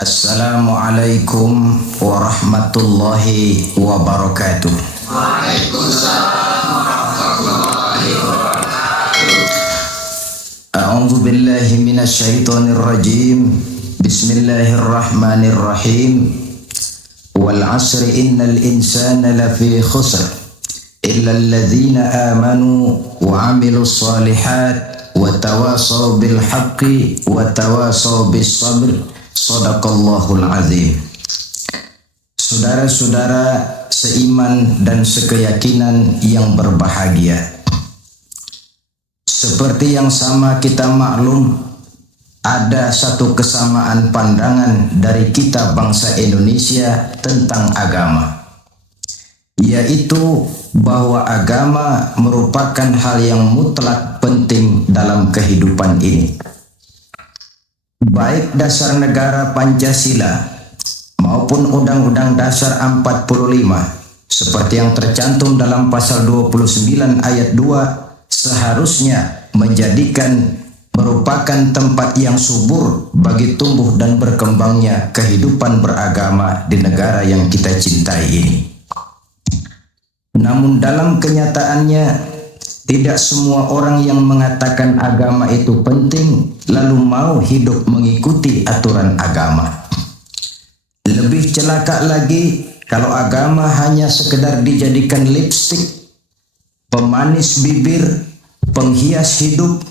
Assalamualaikum warahmatullahi wabarakatuh. Waalaikumsalam warahmatullahi wabarakatuh. A'udzu billahi minasyaitonir rajim. Bismillahirrahmanirrahim. Wal 'asri innal insana lafi khusr illa alladzina amanu wa 'amilus shalihat wa tawasaw bil haqqi wa tawasaw bis sabr. Shadaqallahul azim. Saudara-saudara seiman dan sekeyakinan yang berbahagia, seperti yang sama kita maklum, ada satu kesamaan pandangan dari kita bangsa Indonesia tentang agama, yaitu bahwa agama merupakan hal yang mutlak penting dalam kehidupan ini. Baik dasar negara Pancasila maupun Undang-Undang Dasar 45 seperti yang tercantum dalam pasal 29 ayat 2 seharusnya merupakan tempat yang subur bagi tumbuh dan berkembangnya kehidupan beragama di negara yang kita cintai ini. Namun dalam kenyataannya, tidak semua orang yang mengatakan agama itu penting lalu mau hidup mengikuti aturan agama. Lebih celaka lagi kalau agama hanya sekedar dijadikan lipstik, pemanis bibir, penghias hidup.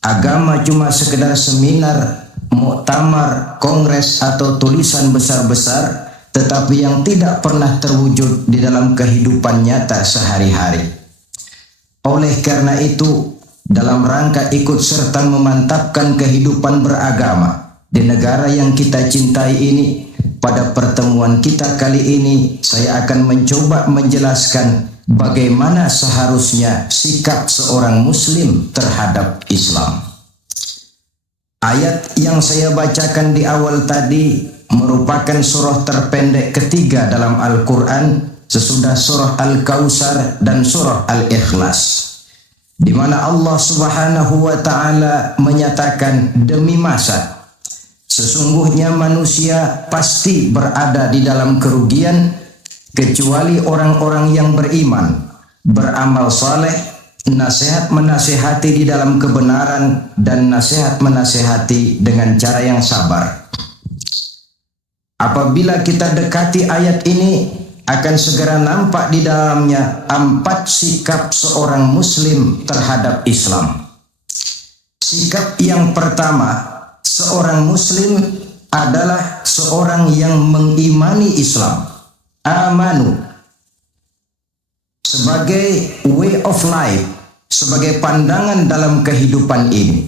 Agama cuma sekedar seminar, muktamar, kongres atau tulisan besar-besar, tetapi yang tidak pernah terwujud di dalam kehidupan nyata sehari-hari. Oleh karena itu, dalam rangka ikut serta memantapkan kehidupan beragama di negara yang kita cintai ini, pada pertemuan kita kali ini saya akan mencoba menjelaskan bagaimana seharusnya sikap seorang muslim terhadap Islam. Ayat yang saya bacakan di awal tadi merupakan surah terpendek ketiga dalam Al-Quran sesudah surah Al-Kautsar dan surah Al-Ikhlas, di mana Allah Subhanahu wa taala menyatakan, demi masa sesungguhnya manusia pasti berada di dalam kerugian kecuali orang-orang yang beriman, beramal saleh, nasihat menasihati di dalam kebenaran dan nasihat menasihati dengan cara yang sabar. Apabila kita dekati ayat ini, akan segera nampak di dalamnya 4 sikap seorang muslim terhadap Islam. Sikap yang pertama, seorang muslim adalah seorang yang mengimani Islam, amanu, sebagai way of life, sebagai pandangan dalam kehidupan ini.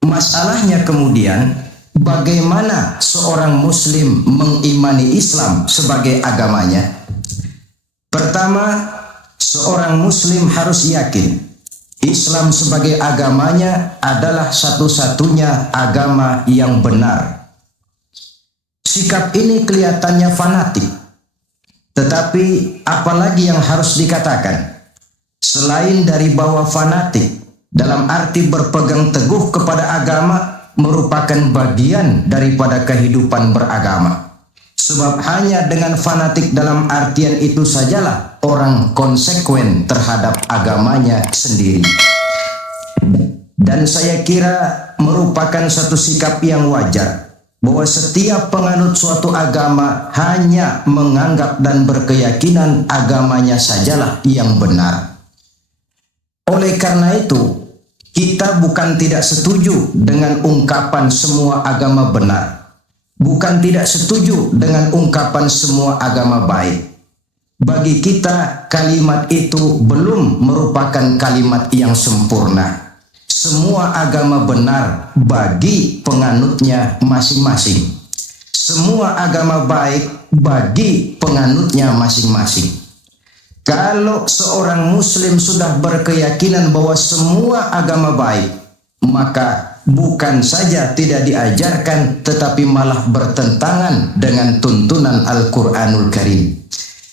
Masalahnya kemudian, bagaimana seorang muslim mengimani Islam sebagai agamanya? Pertama, seorang muslim harus yakin Islam sebagai agamanya adalah satu-satunya agama yang benar. Sikap ini kelihatannya fanatik, tetapi apalagi yang harus dikatakan selain dari bahwa fanatik dalam arti berpegang teguh kepada agama merupakan bagian daripada kehidupan beragama. Sebab hanya dengan fanatik dalam artian itu sajalah orang konsekuen terhadap agamanya sendiri. Dan saya kira merupakan satu sikap yang wajar bahwa setiap penganut suatu agama hanya menganggap dan berkeyakinan agamanya sajalah yang benar. Oleh karena itu, kita bukan tidak setuju dengan ungkapan semua agama benar, bukan tidak setuju dengan ungkapan semua agama baik. Bagi kita, kalimat itu belum merupakan kalimat yang sempurna. Semua agama benar bagi penganutnya masing-masing. Semua agama baik bagi penganutnya masing-masing. Kalau seorang muslim sudah berkeyakinan bahwa semua agama baik, maka bukan saja tidak diajarkan, tetapi malah bertentangan dengan tuntunan Al-Quranul Karim.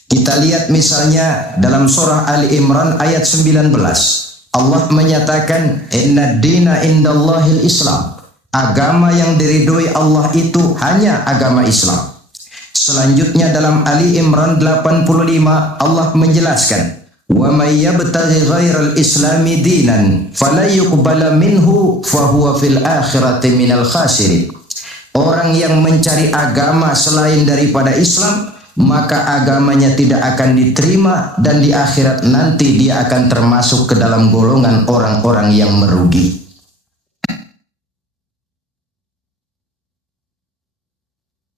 Kita lihat misalnya dalam surah Ali Imran ayat 19. Allah menyatakan, Inna dina indallahil Islam. agama yang diridhoi Allah itu hanya agama Islam. Selanjutnya dalam Ali Imran 85 Allah menjelaskan, "Wa may yabtaghi ghairal islami dinan fala yuqbala minhu fa huwa fil akhirati minal khasirin." Orang yang mencari agama selain daripada Islam, maka agamanya tidak akan diterima dan di akhirat nanti dia akan termasuk ke dalam golongan orang-orang yang merugi.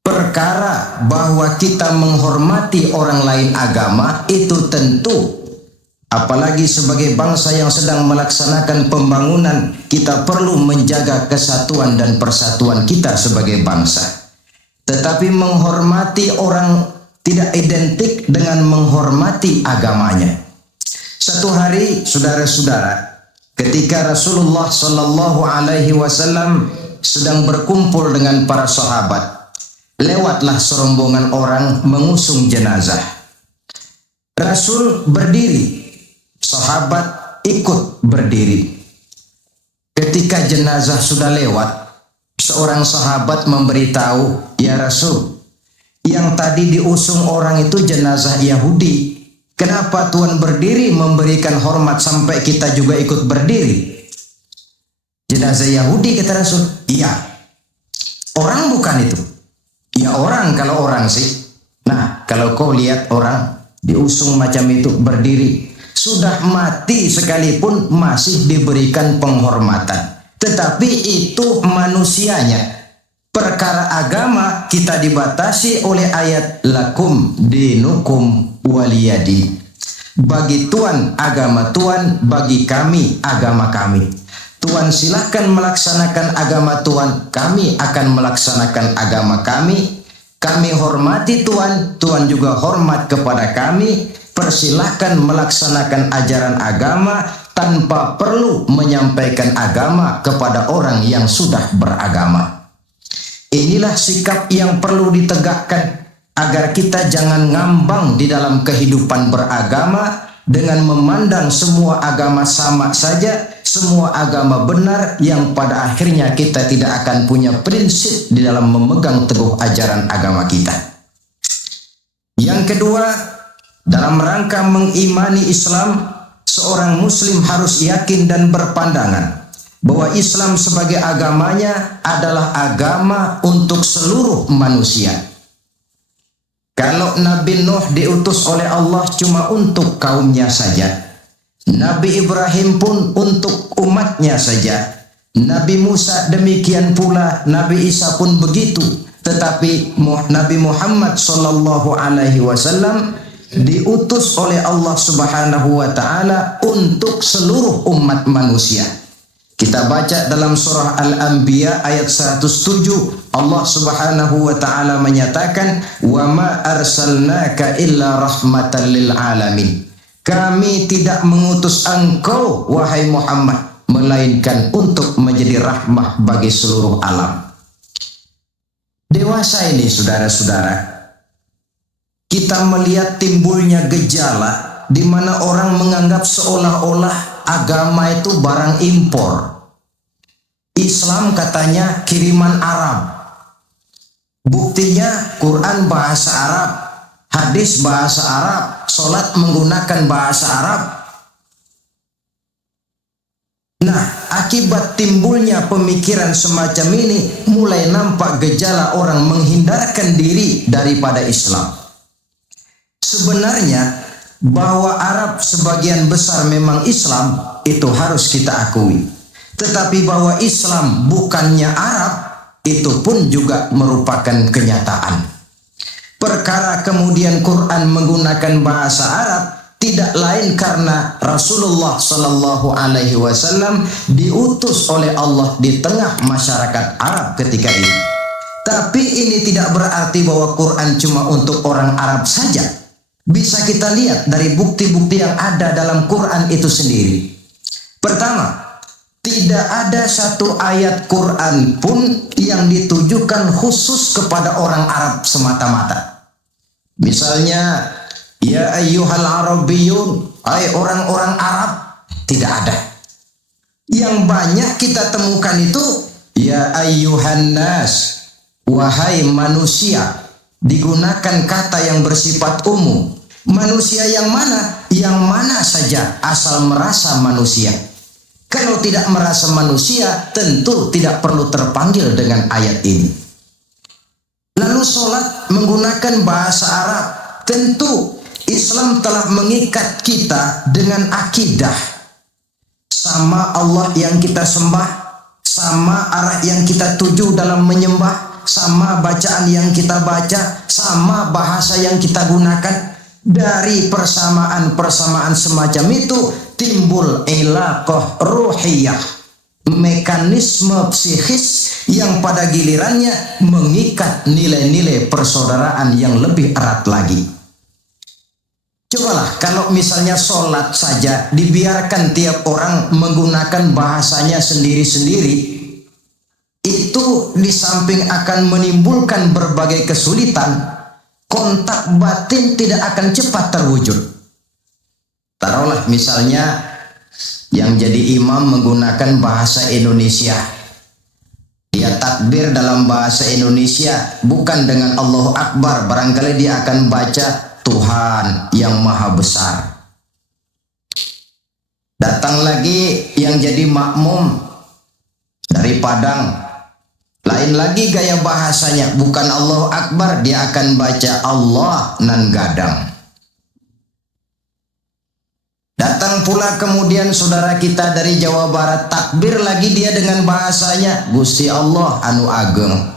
Perkara bahwa kita menghormati orang lain agama itu tentu, apalagi sebagai bangsa yang sedang melaksanakan pembangunan, kita perlu menjaga kesatuan dan persatuan kita sebagai bangsa. Tetapi menghormati orang tidak identik dengan menghormati agamanya. Satu hari, saudara-saudara, ketika Rasulullah Shallallahu Alaihi Wasallam sedang berkumpul dengan para sahabat, lewatlah serombongan orang mengusung jenazah. Rasul berdiri, sahabat ikut berdiri. Ketika jenazah sudah lewat, seorang sahabat memberitahu, "Ya Rasul, yang tadi diusung orang itu jenazah Yahudi. Kenapa Tuhan berdiri memberikan hormat sampai kita juga ikut berdiri?" "Jenazah Yahudi," kata Rasul. "Iya." "Orang bukan itu?" "Ya orang, kalau orang sih." Nah, kalau kau lihat orang diusung macam itu berdiri, sudah mati sekalipun masih diberikan penghormatan. Tetapi itu manusianya. Perkara agama kita dibatasi oleh ayat lakum dinukum waliyadi. Bagi Tuhan agama Tuhan, bagi kami agama kami. Tuhan silahkan melaksanakan agama Tuhan, kami akan melaksanakan agama kami. Kami hormati Tuhan, Tuhan juga hormat kepada kami. Persilahkan melaksanakan ajaran agama tanpa perlu menyampaikan agama kepada orang yang sudah beragama. Inilah sikap yang perlu ditegakkan agar kita jangan ngambang di dalam kehidupan beragama dengan memandang semua agama sama saja, semua agama benar, yang pada akhirnya kita tidak akan punya prinsip di dalam memegang teguh ajaran agama kita. Yang kedua, dalam rangka mengimani Islam, seorang muslim harus yakin dan berpandangan bahwa Islam sebagai agamanya adalah agama untuk seluruh manusia. Kalau Nabi Nuh diutus oleh Allah cuma untuk kaumnya saja, Nabi Ibrahim pun untuk umatnya saja, Nabi Musa demikian pula, Nabi Isa pun begitu. Tetapi Nabi Muhammad Sallallahu Alaihi Wasallam diutus oleh Allah Subhanahu Wa Taala untuk seluruh umat manusia. Kita baca dalam surah Al-Anbiya ayat 107, Allah Subhanahu wa taala menyatakan, "Wa ma arsalnaka illa rahmatan lil alamin." Kami tidak mengutus engkau wahai Muhammad melainkan untuk menjadi rahmah bagi seluruh alam. Dewasa ini saudara-saudara, kita melihat timbulnya gejala di mana orang menganggap seolah-olah agama itu barang impor. Islam katanya kiriman Arab. Buktinya Quran bahasa Arab, hadis bahasa Arab, sholat menggunakan bahasa Arab. Nah, akibat timbulnya pemikiran semacam ini, mulai nampak gejala orang menghindarkan diri daripada Islam. Sebenarnya bahwa Arab sebagian besar memang Islam, itu harus kita akui. Tetapi bahwa Islam bukannya Arab, itu pun juga merupakan kenyataan. Perkara kemudian Quran menggunakan bahasa Arab tidak lain karena Rasulullah Sallallahu Alaihi Wasallam diutus oleh Allah di tengah masyarakat Arab ketika itu. Tapi ini tidak berarti bahwa Quran cuma untuk orang Arab saja. Bisa kita lihat dari bukti-bukti yang ada dalam Quran itu sendiri. Pertama, tidak ada satu ayat Quran pun yang ditujukan khusus kepada orang Arab semata-mata. Misalnya, ya ayyuhal Arabiyyun, hai orang-orang Arab, tidak ada. Yang banyak kita temukan itu, Ya ayyuhan nas, wahai manusia. Digunakan kata yang bersifat umum. Manusia yang mana? Yang mana saja asal merasa manusia. Kalau tidak merasa manusia, tentu tidak perlu terpanggil dengan ayat ini. Lalu sholat menggunakan bahasa Arab. Tentu Islam telah mengikat kita dengan akidah. Sama Allah yang kita sembah, sama arah yang kita tuju dalam menyembah, sama bacaan yang kita baca, sama bahasa yang kita gunakan. Dari persamaan-persamaan semacam itu timbul ilaqah ruhiyah, mekanisme psikis yang pada gilirannya mengikat nilai-nilai persaudaraan yang lebih erat lagi. Cobalah kalau misalnya sholat saja dibiarkan tiap orang menggunakan bahasanya sendiri-sendiri, itu di samping akan menimbulkan berbagai kesulitan, kontak batin tidak akan cepat terwujud. Taruhlah misalnya yang jadi imam menggunakan bahasa Indonesia. Dia takbir dalam bahasa Indonesia bukan dengan Allahu Akbar, barangkali dia akan baca Tuhan yang Maha Besar. Datang lagi yang jadi makmum dari Padang. Lain lagi gaya bahasanya, bukan Allahu Akbar, dia akan baca Allah nan gadang. Datang pula kemudian saudara kita dari Jawa Barat, takbir lagi dia dengan bahasanya Gusti Allah anu ageng.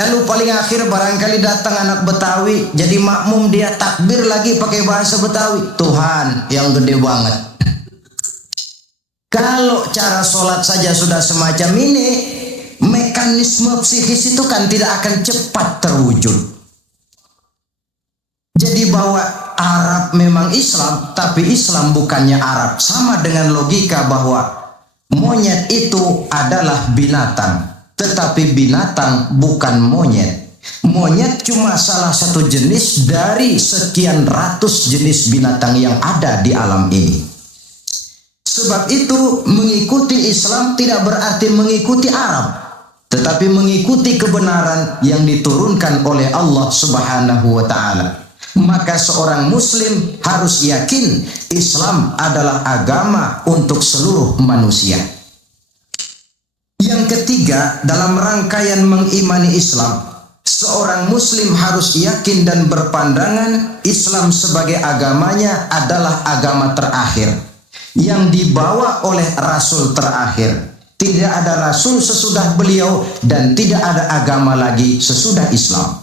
Lalu paling akhir barangkali datang anak Betawi, jadi makmum dia takbir lagi pakai bahasa Betawi, Tuhan yang gede banget. Kalau cara sholat saja sudah semacam ini, mekanisme psikis itu kan tidak akan cepat terwujud. Jadi bahwa Arab memang Islam, tapi Islam bukannya Arab. Sama dengan logika bahwa monyet itu adalah binatang, tetapi binatang bukan monyet. Monyet cuma salah satu jenis dari sekian ratus jenis binatang yang ada di alam ini. Sebab itu mengikuti Islam tidak berarti mengikuti Arab, tetapi mengikuti kebenaran yang diturunkan oleh Allah Subhanahu wa Ta'ala. Maka seorang Muslim harus yakin Islam adalah agama untuk seluruh manusia. Yang ketiga, dalam rangkaian mengimani Islam, seorang Muslim harus yakin dan berpandangan Islam sebagai agamanya adalah agama terakhir yang dibawa oleh Rasul terakhir. Tidak ada Rasul sesudah beliau dan tidak ada agama lagi sesudah Islam.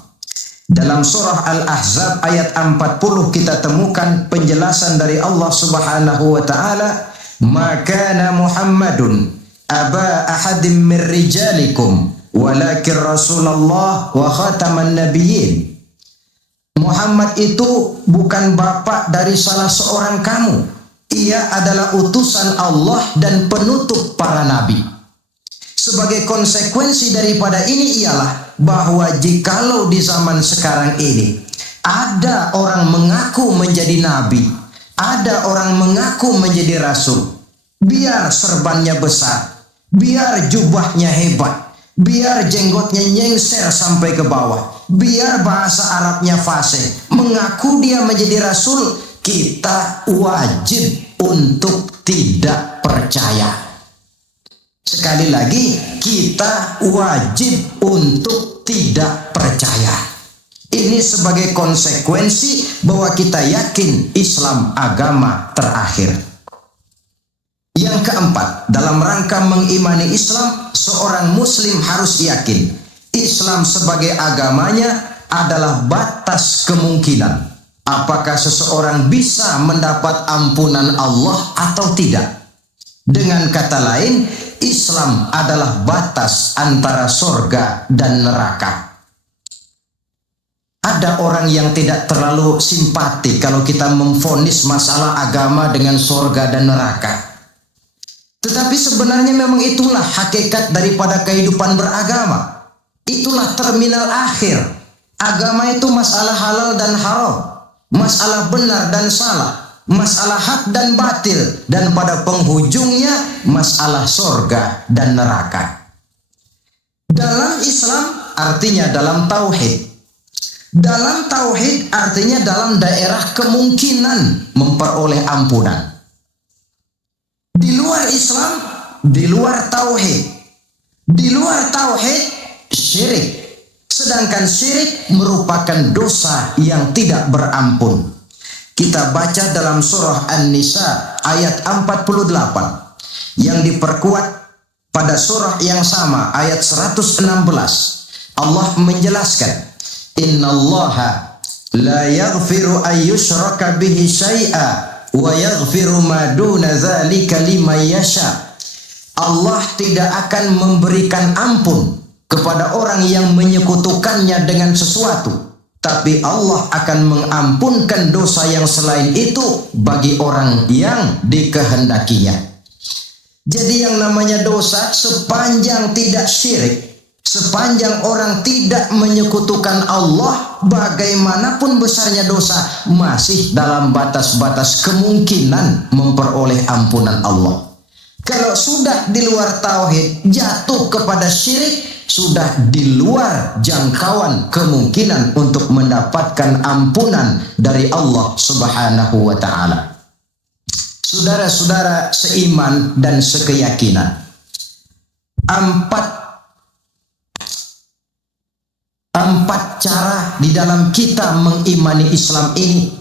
Dalam surah Al-Ahzab ayat 40 kita temukan penjelasan dari Allah Subhanahu wa Ta'ala, "Ma kana Muhammadun aba ahadim min rijalikum walakin Rasulullah wa khataman nabiyyin." Muhammad itu bukan bapak dari salah seorang kamu. Ia adalah utusan Allah dan penutup para nabi. Sebagai konsekuensi daripada ini ialah bahwa jikalau di zaman sekarang ini ada orang mengaku menjadi nabi, ada orang mengaku menjadi rasul, biar serbannya besar, biar jubahnya hebat, biar jenggotnya nyengser sampai ke bawah, biar bahasa Arabnya fasih, mengaku dia menjadi rasul, kita wajib untuk tidak percaya. Sekali lagi, kita wajib untuk tidak percaya. Ini sebagai konsekuensi bahwa kita yakin Islam agama terakhir. Yang keempat, dalam rangka mengimani Islam, seorang Muslim harus yakin Islam sebagai agamanya adalah batas kemungkinan. Apakah seseorang bisa mendapat ampunan Allah atau tidak? Dengan kata lain, Islam adalah batas antara sorga dan neraka. Ada orang yang tidak terlalu simpati kalau kita memvonis masalah agama dengan sorga dan neraka. Tetapi sebenarnya memang itulah hakikat daripada kehidupan beragama. Itulah terminal akhir. Agama itu masalah halal dan haram, masalah benar dan salah, masalah hak dan batil, dan pada penghujungnya masalah sorga dan neraka. Dalam Islam artinya dalam tauhid. Dalam tauhid artinya dalam daerah kemungkinan memperoleh ampunan. Di luar Islam, di luar tauhid. Di luar tauhid, syirik. Sedangkan syirik merupakan dosa yang tidak berampun. Kita baca dalam surah An-Nisa ayat 48 yang diperkuat pada surah yang sama ayat 116. Allah menjelaskan, innallaha la yaghfiru ayyushraka bihi syai'a wa yaghfiru ma duna dzalika liman yasha. Allah tidak akan memberikan ampun kepada orang yang menyekutukannya dengan sesuatu, tapi Allah akan mengampunkan dosa yang selain itu bagi orang yang dikehendakinya. Jadi yang namanya dosa, sepanjang tidak syirik, sepanjang orang tidak menyekutukan Allah, bagaimanapun besarnya dosa, masih dalam batas-batas kemungkinan memperoleh ampunan Allah. Kalau sudah di luar tauhid, jatuh kepada syirik, sudah di luar jangkauan kemungkinan untuk mendapatkan ampunan dari Allah Subhanahu wa ta'ala. Saudara-saudara seiman dan sekeyakinan, empat cara di dalam kita mengimani Islam ini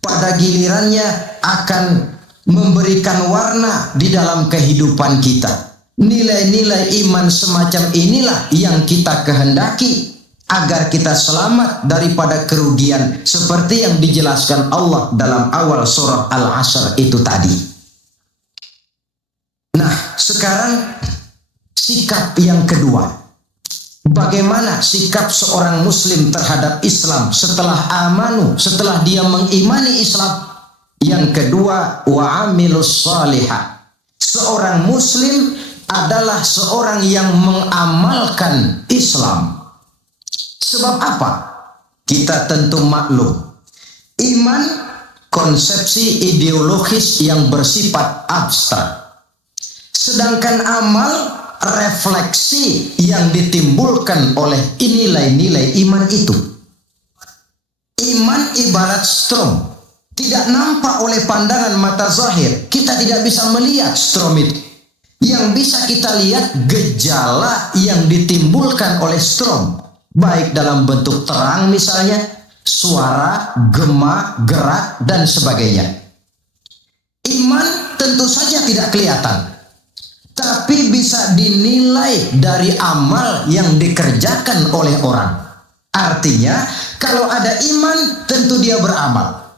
pada gilirannya akan memberikan warna di dalam kehidupan kita. Nilai-nilai iman semacam inilah yang kita kehendaki agar kita selamat daripada kerugian seperti yang dijelaskan Allah dalam awal surah Al-Asr itu tadi. Nah, sekarang sikap yang kedua. Bagaimana sikap seorang muslim terhadap Islam setelah amanu, setelah dia mengimani Islam? Yang kedua, wa'amilus salihah. Seorang muslim adalah seorang yang mengamalkan Islam. Sebab apa? Kita tentu maklum, iman konsepsi ideologis yang bersifat abstrak. Sedangkan amal refleksi yang ditimbulkan oleh nilai-nilai iman itu. Iman ibarat strom, tidak nampak oleh pandangan mata zahir. Kita tidak bisa melihat strom itu. Yang bisa kita lihat gejala yang ditimbulkan oleh strom, baik dalam bentuk terang misalnya, suara, gema, gerak, dan sebagainya. Iman tentu saja tidak kelihatan, tapi bisa dinilai dari amal yang dikerjakan oleh orang. Artinya, kalau ada iman, tentu dia beramal.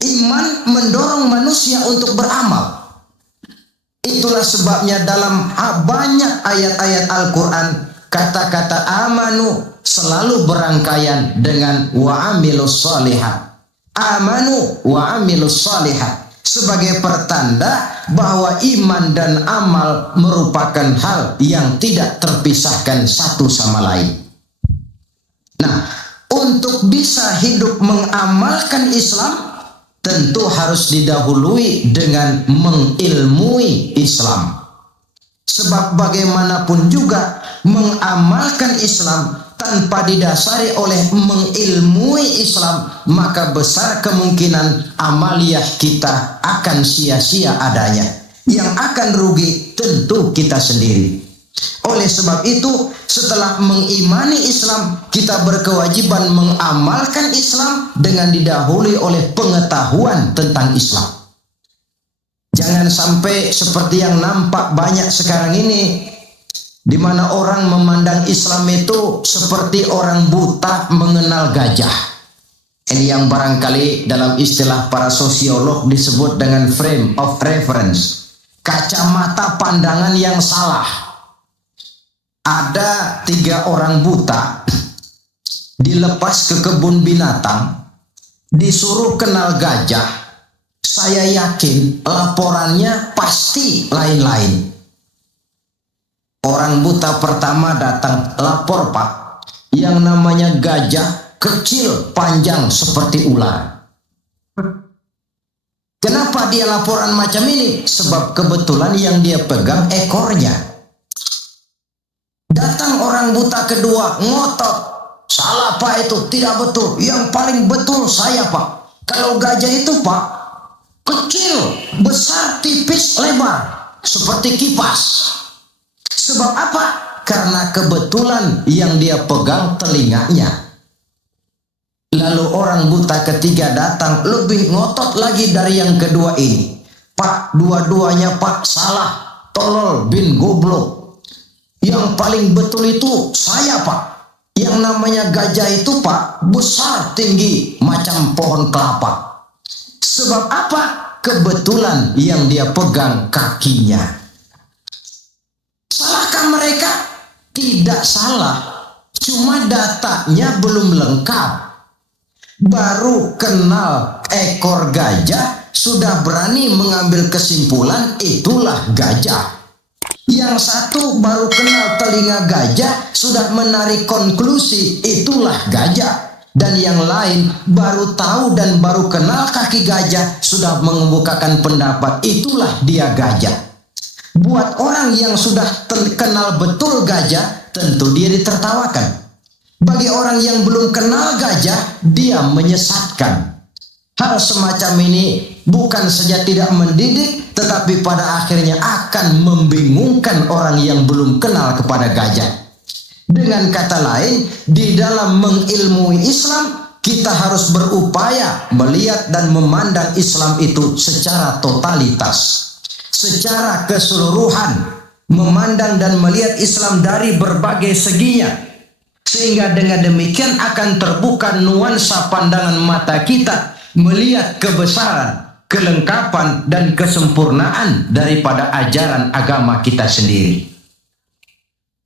Iman mendorong manusia untuk beramal. Itulah sebabnya dalam banyak ayat-ayat Al-Quran, kata-kata amanu selalu berangkaian dengan wa'amilus salihah. Amanu wa'amilus salihah. Sebagai pertanda bahwa iman dan amal merupakan hal yang tidak terpisahkan satu sama lain. Nah, untuk bisa hidup mengamalkan Islam, tentu harus didahului dengan mengilmui Islam. Sebab bagaimanapun juga mengamalkan Islam tanpa didasari oleh mengilmui Islam, maka besar kemungkinan amaliyah kita akan sia-sia adanya. Yang akan rugi tentu kita sendiri. Oleh sebab itu, setelah mengimani Islam, kita berkewajiban mengamalkan Islam dengan didahului oleh pengetahuan tentang Islam. Jangan sampai seperti yang nampak banyak sekarang ini, di mana orang memandang Islam itu seperti orang buta mengenal gajah. Ini yang barangkali dalam istilah para sosiolog disebut dengan frame of reference, kacamata pandangan yang salah. Ada 3 orang buta dilepas ke kebun binatang, disuruh kenal gajah. Saya yakin laporannya pasti lain-lain. Orang buta pertama datang, lapor Pak, yang namanya gajah kecil panjang seperti ular. Kenapa dia laporan macam ini? Sebab kebetulan yang dia pegang ekornya. Datang orang buta kedua, ngotot. Salah Pak itu, tidak betul. Yang paling betul saya Pak. Kalau gajah itu Pak, kecil, besar, tipis, lebar. Seperti kipas. Sebab apa? Karena kebetulan yang dia pegang telinganya. Lalu orang buta ketiga datang, lebih ngotot lagi dari yang kedua ini. Pak, dua-duanya Pak salah. Tolol bin goblok. Yang paling betul itu saya Pak. Yang namanya gajah itu Pak, besar tinggi macam pohon kelapa. Sebab apa? Kebetulan yang dia pegang kakinya. Salahkah mereka? Tidak salah. Cuma datanya belum lengkap. Baru kenal ekor gajah, sudah berani mengambil kesimpulan itulah gajah. Yang satu baru kenal telinga gajah, sudah menarik konklusi itulah gajah. Dan yang lain baru tahu dan baru kenal kaki gajah, sudah mengemukakan pendapat itulah dia gajah. Buat orang yang sudah kenal betul gajah, tentu dia ditertawakan. Bagi orang yang belum kenal gajah, dia menyesatkan. Hal semacam ini bukan saja tidak mendidik, tetapi pada akhirnya akan membingungkan orang yang belum kenal kepada gajah. Dengan kata lain, di dalam mengilmui Islam, kita harus berupaya melihat dan memandang Islam itu secara totalitas, secara keseluruhan, memandang dan melihat Islam dari berbagai seginya, sehingga dengan demikian akan terbuka nuansa pandangan mata kita melihat kebesaran, kelengkapan, dan kesempurnaan daripada ajaran agama kita sendiri.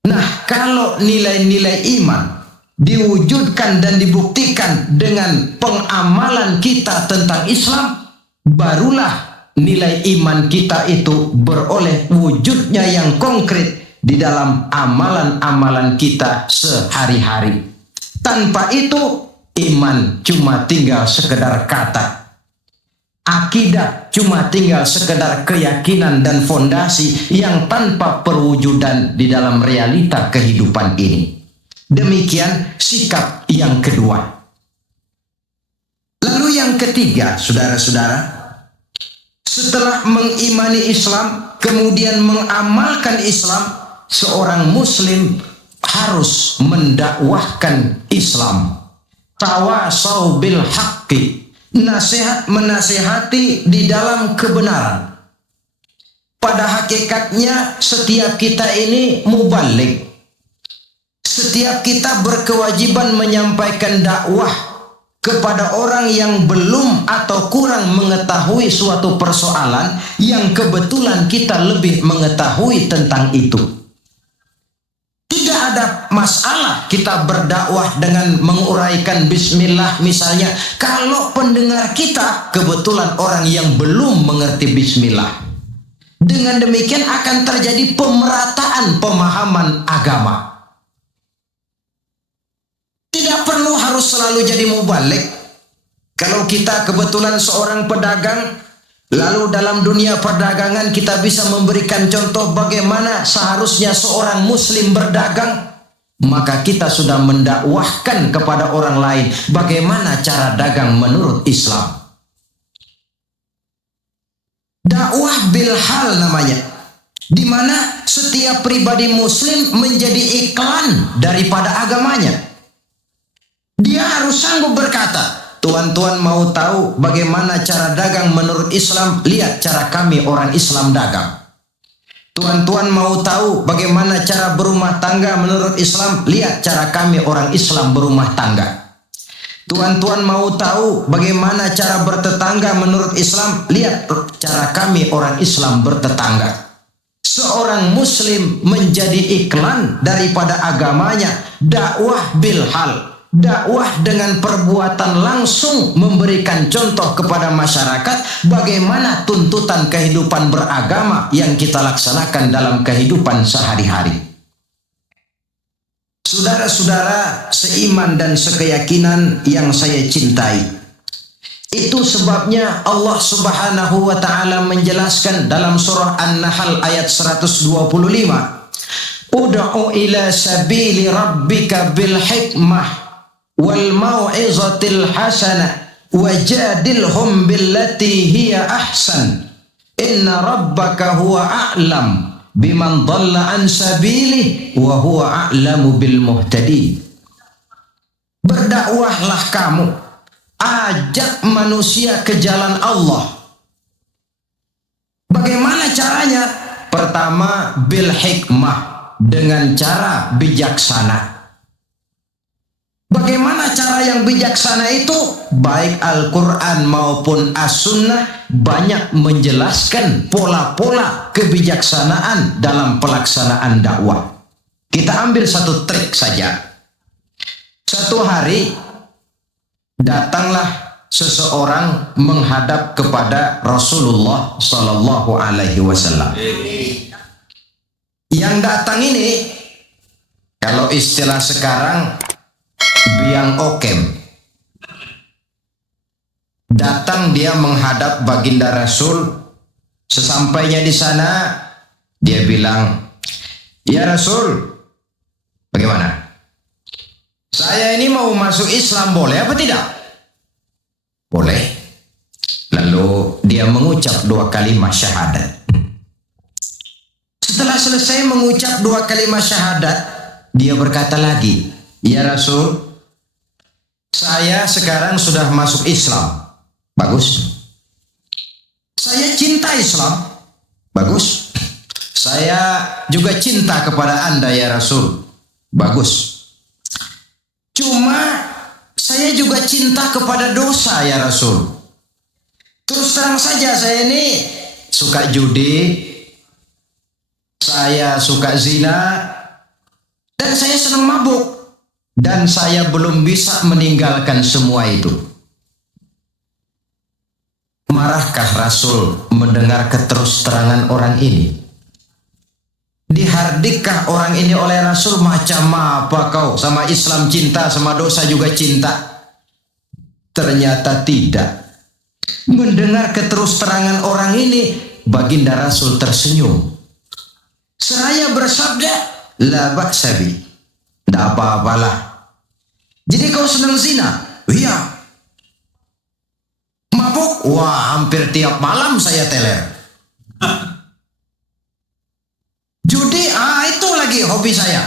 Nah, kalau nilai-nilai iman diwujudkan dan dibuktikan dengan pengamalan kita tentang Islam, barulah nilai iman kita itu beroleh wujudnya yang konkret di dalam amalan-amalan kita sehari-hari. Tanpa itu, iman cuma tinggal sekedar kata. Akidah cuma tinggal sekedar keyakinan dan fondasi yang tanpa perwujudan di dalam realita kehidupan ini. Demikian sikap yang kedua. Lalu yang ketiga, saudara-saudara, setelah mengimani Islam, kemudian mengamalkan Islam, seorang muslim harus mendakwahkan Islam. Tawasau bil haqqi, nasihat menasihati di dalam kebenaran. Pada hakikatnya setiap kita ini mubaligh. Setiap kita berkewajiban menyampaikan dakwah kepada orang yang belum atau kurang mengetahui suatu persoalan yang kebetulan kita lebih mengetahui tentang itu. Tidak ada masalah kita berdakwah dengan menguraikan bismillah misalnya, kalau pendengar kita kebetulan orang yang belum mengerti bismillah. Dengan demikian akan terjadi pemerataan pemahaman agama. Tidak perlu harus selalu jadi mubaligh. Kalau kita kebetulan seorang pedagang, lalu dalam dunia perdagangan kita bisa memberikan contoh bagaimana seharusnya seorang muslim berdagang, maka kita sudah mendakwahkan kepada orang lain bagaimana cara dagang menurut Islam. Dakwah bil hal namanya, di mana setiap pribadi muslim menjadi iklan daripada agamanya. Dia harus sanggup berkata, tuan-tuan mau tahu bagaimana cara dagang menurut Islam? Lihat cara kami orang Islam dagang. Tuan-tuan mau tahu bagaimana cara berumah tangga menurut Islam? Lihat cara kami orang Islam berumah tangga. Tuan-tuan mau tahu bagaimana cara bertetangga menurut Islam? Lihat cara kami orang Islam bertetangga. Seorang muslim menjadi iklan daripada agamanya. Dakwah bil hal, dakwah dengan perbuatan langsung, memberikan contoh kepada masyarakat bagaimana tuntutan kehidupan beragama yang kita laksanakan dalam kehidupan sehari-hari. Saudara-saudara seiman dan sekeyakinan yang saya cintai, Itu sebabnya Allah Subhanahu wa taala menjelaskan dalam surah An-Nahl ayat 125, Ud'u ila sabili rabbika bil hikmah wal mau'izatil hasanah wajadilhum billati hiya ahsan inna rabbaka huwa a'lam biman dhalla an sabilihi wa huwa a'lamu bil muhtadin. Berdakwahlah kamu, ajak manusia ke jalan Allah. Bagaimana caranya? Pertama, bil hikmah, dengan cara bijaksana. Bagaimana cara yang bijaksana itu? Baik Al-Quran maupun As-Sunnah banyak menjelaskan pola-pola kebijaksanaan dalam pelaksanaan dakwah. Kita ambil satu trik saja. Satu hari datanglah seseorang menghadap kepada Rasulullah Sallallahu Alaihi Wasallam. Yang datang ini, kalau istilah sekarang, biang okem. Datang dia menghadap baginda Rasul. Sesampainya di sana, dia bilang, "Ya Rasul, bagaimana? Saya ini mau masuk Islam, boleh apa tidak?" Boleh. Lalu dia mengucap 2 kalimat syahadat. Setelah selesai mengucap 2 kalimat syahadat, dia berkata lagi, "Ya Rasul, saya sekarang sudah masuk Islam." Bagus. "Saya cinta Islam." Bagus. "Saya juga cinta kepada Anda ya Rasul." Bagus. "Cuma saya juga cinta kepada dosa ya Rasul. Terus terang saja saya ini suka judi, saya suka zina, dan saya senang mabuk. Dan saya belum bisa meninggalkan semua itu." Marahkah Rasul mendengar keterus-terangan orang ini? Dihardikkah orang ini oleh Rasul? "Macam apa kau, sama Islam cinta, sama dosa juga cinta?" Ternyata tidak. Mendengar keterus-terangan orang ini, baginda Rasul tersenyum. Seraya bersabda, "La ba'sa bi." Tidak apa-apalah. "Jadi kau senang zina?" "Iya." "Mabuk?" "Wah, hampir tiap malam saya teler." "Judi?" Itu lagi hobi saya."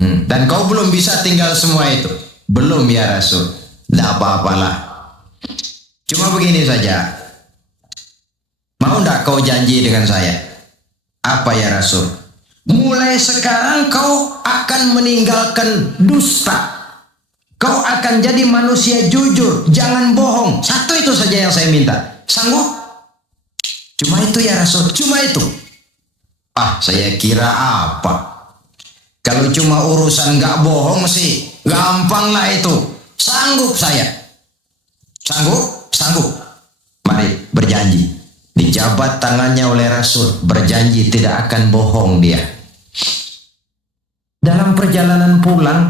"Dan kau belum bisa tinggal semua itu?" "Belum ya Rasul." "Tidak apa-apalah. Cuma begini saja. Mau tidak kau janji dengan saya?" "Apa ya Rasul?" "Mulai sekarang kau akan meninggalkan dusta. Kau akan jadi manusia jujur, jangan bohong. Satu itu saja yang saya minta. Sanggup?" "Cuma itu ya Rasul." "Cuma itu?" Saya kira apa? Kalau cuma urusan nggak bohong sih, gampang lah itu. Sanggup saya." "Sanggup?" "Sanggup." "Mari berjanji." Dijabat tangannya oleh Rasul, berjanji tidak akan bohong dia. Dalam perjalanan pulang,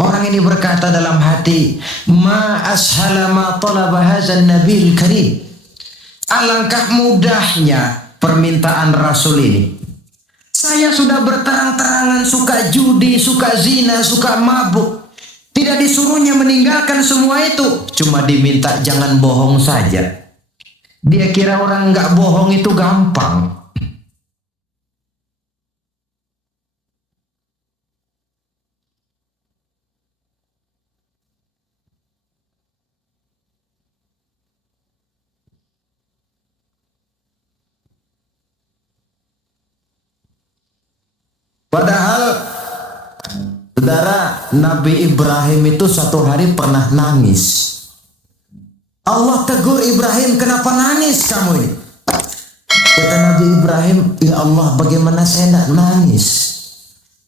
orang ini berkata dalam hati, "Ma ashala ma talaba hadzal nabil karim." Alangkah mudahnya permintaan Rasul ini. Saya sudah berterang-terangan suka judi, suka zina, suka mabuk. Tidak disuruhnya meninggalkan semua itu. Cuma diminta jangan bohong saja. Dia kira orang nggak bohong itu gampang. Padahal, saudara, Nabi Ibrahim itu satu hari pernah nangis. Allah tegur Ibrahim, "Kenapa nangis kamu ini?" Kata Nabi Ibrahim, "Ya Allah, bagaimana saya tidak nangis?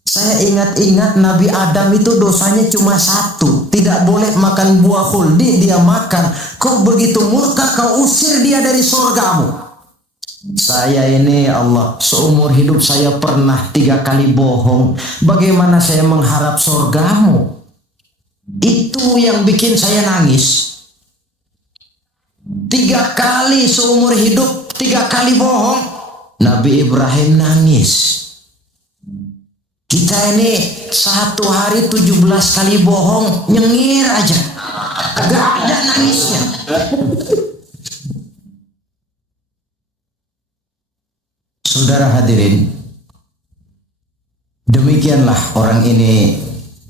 Saya ingat-ingat Nabi Adam itu dosanya cuma satu. Tidak boleh makan buah khuldi, dia makan. Kok begitu murka kau usir dia dari surgamu? Saya ini ya Allah, seumur hidup saya pernah 3 kali bohong. Bagaimana saya mengharap surgamu?" Itu yang bikin saya nangis. 3 kali seumur hidup, 3 kali bohong. Nabi Ibrahim nangis. Kita ini 1 hari 17 kali bohong, nyengir aja. Gak ada nangisnya. Saudara hadirin, demikianlah orang ini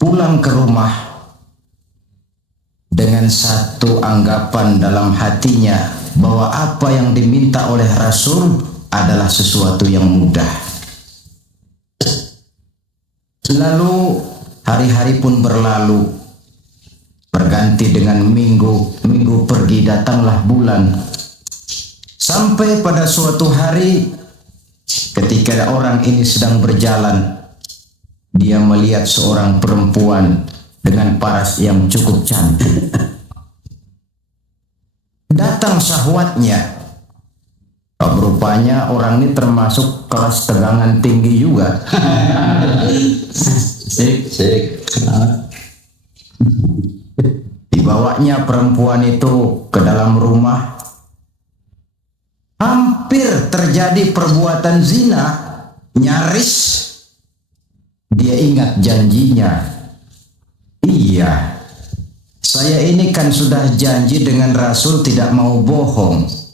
pulang ke rumah dengan satu anggapan dalam hatinya bahwa apa yang diminta oleh Rasul adalah sesuatu yang mudah. Lalu hari-hari pun berlalu, berganti dengan minggu, minggu pergi, datanglah bulan. Sampai pada suatu hari ketika orang ini sedang berjalan, dia melihat seorang perempuan dengan paras yang cukup cantik. Datang syahwatnya. Rupanya orang ini termasuk kelas tegangan tinggi juga. Dibawanya perempuan itu ke dalam rumah. Hampir terjadi perbuatan zina. Nyaris dia ingat janjinya. Iya, saya ini kan sudah janji dengan Rasul tidak mau bohong.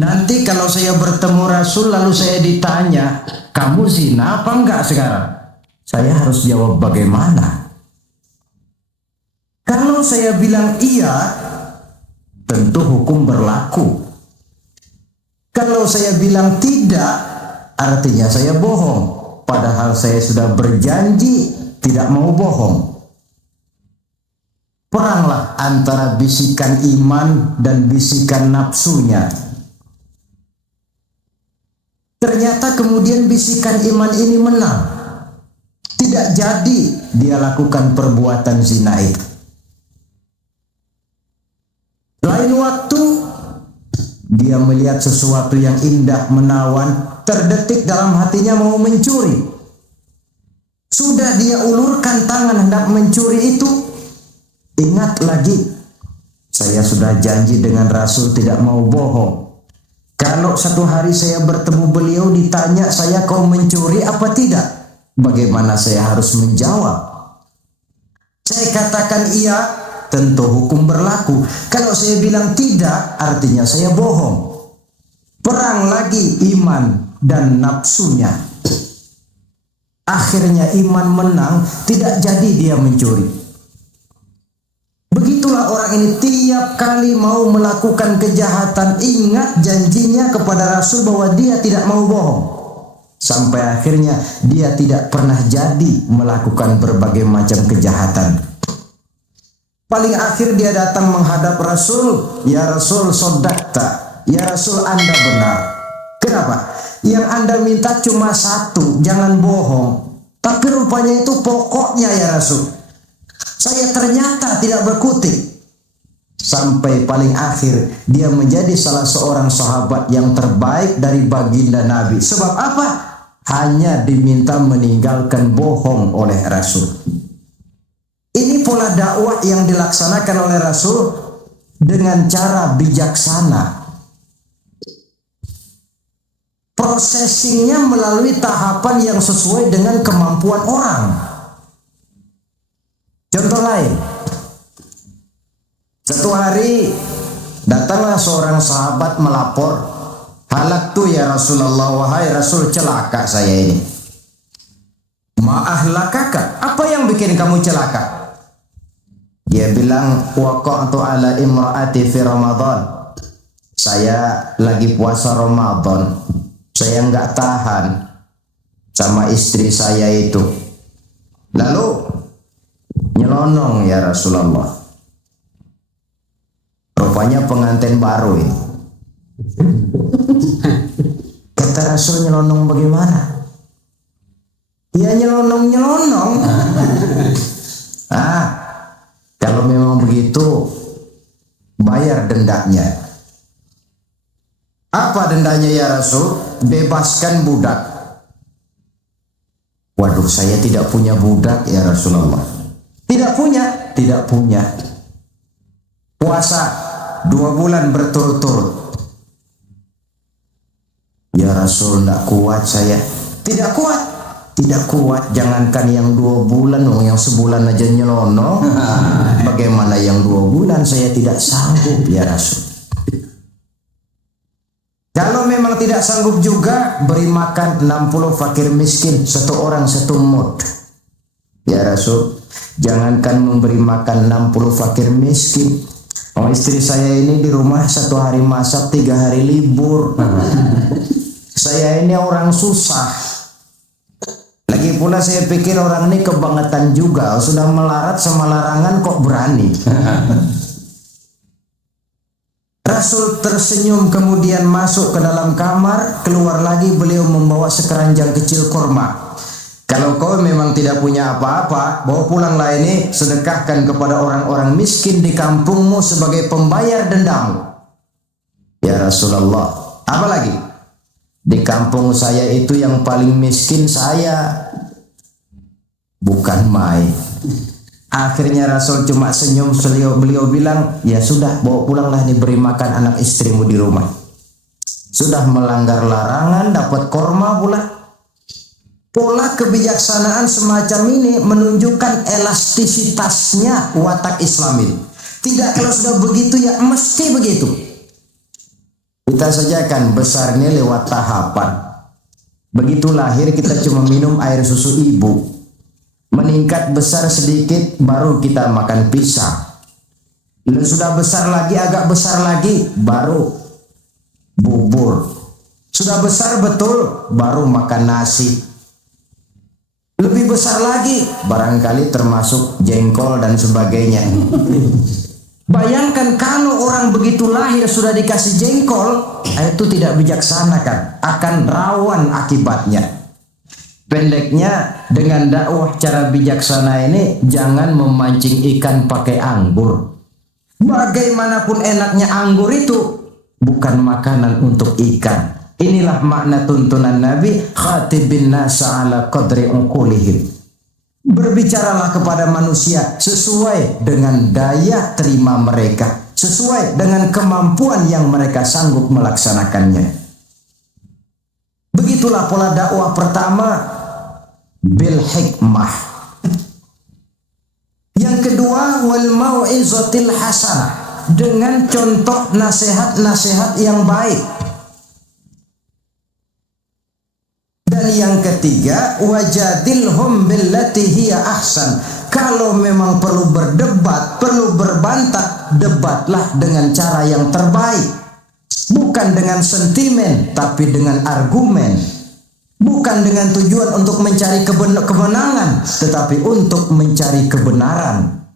Nanti kalau saya bertemu Rasul lalu saya ditanya, kamu zina apa enggak sekarang? Saya harus jawab bagaimana? Kalau saya bilang iya, tentu hukum berlaku. Kalau saya bilang tidak, artinya saya bohong. Padahal saya sudah berjanji tidak mau bohong. Peranglah antara bisikan iman dan bisikan nafsunya. Ternyata kemudian bisikan iman ini menang. Tidak jadi dia lakukan perbuatan zina itu. Lain waktu dia melihat sesuatu yang indah menawan, terdetik dalam hatinya mau mencuri. Sudah dia ulurkan tangan hendak mencuri itu, ingat lagi, saya sudah janji dengan Rasul tidak mau bohong. Kalau satu hari saya bertemu beliau ditanya saya kau mencuri apa tidak? Bagaimana saya harus menjawab? Saya katakan iya, tentu hukum berlaku. Kalau saya bilang tidak, artinya saya bohong. Perang lagi iman dan nafsunya. Akhirnya iman menang, tidak jadi dia mencuri. Begitulah orang ini tiap kali mau melakukan kejahatan ingat janjinya kepada Rasul bahwa dia tidak mau bohong. Sampai akhirnya dia tidak pernah jadi melakukan berbagai macam kejahatan. Paling akhir dia datang menghadap Rasul, ya Rasul sodakta, ya Rasul Anda benar. Kenapa? Yang Anda minta cuma satu, jangan bohong. Tapi rupanya itu pokoknya ya Rasul. Saya ternyata tidak berkutik. Sampai paling akhir dia menjadi salah seorang sahabat yang terbaik dari baginda Nabi. Sebab apa? Hanya diminta meninggalkan bohong oleh Rasul. Ini pola dakwah yang dilaksanakan oleh Rasul dengan cara bijaksana. Prosesingnya melalui tahapan yang sesuai dengan kemampuan orang. Contoh lain, satu hari datanglah seorang sahabat melapor, halaktu ya Rasulullah, wahai Rasul celaka saya ini. Ma'ahlakaka, apa yang bikin kamu celaka? Dia bilang, waqa'tu ala imra'ati fi Ramadan. Saya lagi puasa Ramadan, saya nggak tahan sama istri saya itu. Lalu nyelonong ya Rasulullah. Rupanya pengantin baru ini. Kata Rasul, nyelonong bagaimana? Ya nyelonong-nyelonong. Kalau memang begitu bayar dendanya. Apa dendanya ya Rasul? Bebaskan budak. Waduh, saya tidak punya budak ya Rasulullah. Tidak punya. Puasa. 2 bulan berturut-turut. Ya Rasul, tidak kuat saya. Tidak kuat. Tidak kuat, jangankan yang 2 bulan, yang sebulan aja nyelono. Bagaimana yang 2 bulan, saya tidak sanggup ya Rasul. Kalau memang tidak sanggup juga, beri makan 60 fakir miskin, 1 orang 1 mud. Ya Rasul, jangankan memberi makan 60 fakir miskin. Oh, istri saya ini di rumah 1 hari masak, 3 hari libur. Saya ini orang susah. Lagi pula saya pikir orang ini kebangetan juga, sudah melarat sama larangan kok berani. Rasul tersenyum kemudian masuk ke dalam kamar, keluar lagi beliau membawa sekeranjang kecil kurma. Kalau kau memang tidak punya apa-apa, bawa pulanglah ini, sedekahkan kepada orang-orang miskin di kampungmu sebagai pembayar dendamu. Ya Rasulullah, apa lagi? Di kampung saya itu yang paling miskin saya. Bukan main. Akhirnya Rasul cuma senyum, beliau bilang, ya sudah, bawa pulanglah ini, beri makan anak istrimu di rumah. Sudah melanggar larangan, dapat korma pula. Pola kebijaksanaan semacam ini menunjukkan elastisitasnya watak Islamin. Tidak, kalau sudah begitu ya mesti begitu. Kita saja kan besarnya lewat tahapan. Begitu lahir kita cuma minum air susu ibu. Meningkat besar sedikit baru kita makan pisang. Lalu sudah besar lagi, agak besar lagi, baru bubur. Sudah besar betul, baru makan nasi. Lebih besar lagi, barangkali termasuk jengkol dan sebagainya. Bayangkan kalau orang begitu lahir sudah dikasih jengkol, itu tidak bijaksana kan, akan rawan akibatnya. Pendeknya, dengan dakwah cara bijaksana ini, jangan memancing ikan pakai anggur. Bagaimanapun enaknya anggur itu, bukan makanan untuk ikan. Inilah makna tuntunan Nabi, khatibin nasa ala qadri uqulihim. Berbicaralah kepada manusia sesuai dengan daya terima mereka, sesuai dengan kemampuan yang mereka sanggup melaksanakannya. Begitulah pola dakwah pertama, bil hikmah. Yang kedua, wal mau'izatil hasanah, dengan contoh nasihat-nasihat yang baik. Dan yang ketiga, wajadilhum billati hiya ahsan. Kalau memang perlu berdebat, perlu berbantah, debatlah dengan cara yang terbaik. Bukan dengan sentimen, tapi dengan argumen. Bukan dengan tujuan untuk mencari kemenangan, tetapi untuk mencari kebenaran.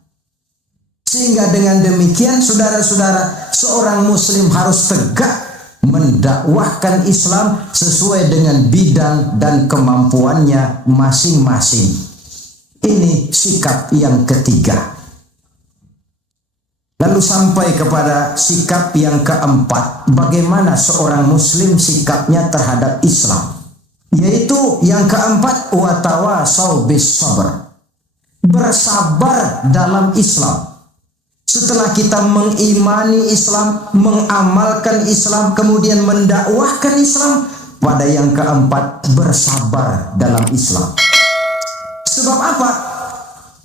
Sehingga dengan demikian, saudara-saudara, seorang muslim harus tegak mendakwahkan Islam sesuai dengan bidang dan kemampuannya masing-masing. Ini sikap yang ketiga. Lalu sampai kepada sikap yang keempat, bagaimana seorang muslim sikapnya terhadap Islam. Yaitu yang keempat, watawasau bis sabr, bersabar dalam Islam. Setelah kita mengimani Islam, mengamalkan Islam, kemudian mendakwahkan Islam, pada yang keempat, bersabar dalam Islam. Sebab apa?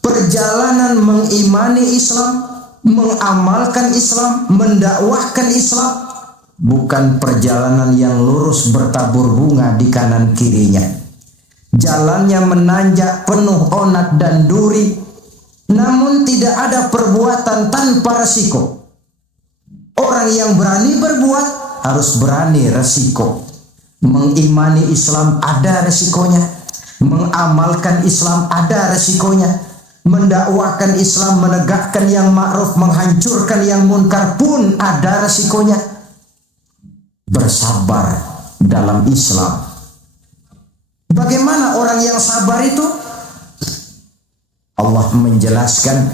Perjalanan mengimani Islam, mengamalkan Islam, mendakwahkan Islam, bukan perjalanan yang lurus bertabur bunga di kanan kirinya. Jalannya menanjak, penuh onak dan duri, namun tidak ada perbuatan tanpa resiko. Orang yang berani berbuat harus berani resiko. Mengimani Islam ada resikonya, mengamalkan Islam ada resikonya, mendakwahkan Islam, menegakkan yang ma'ruf, menghancurkan yang munkar pun ada resikonya. Bersabar dalam Islam. Bagaimana orang yang sabar itu? Allah menjelaskan,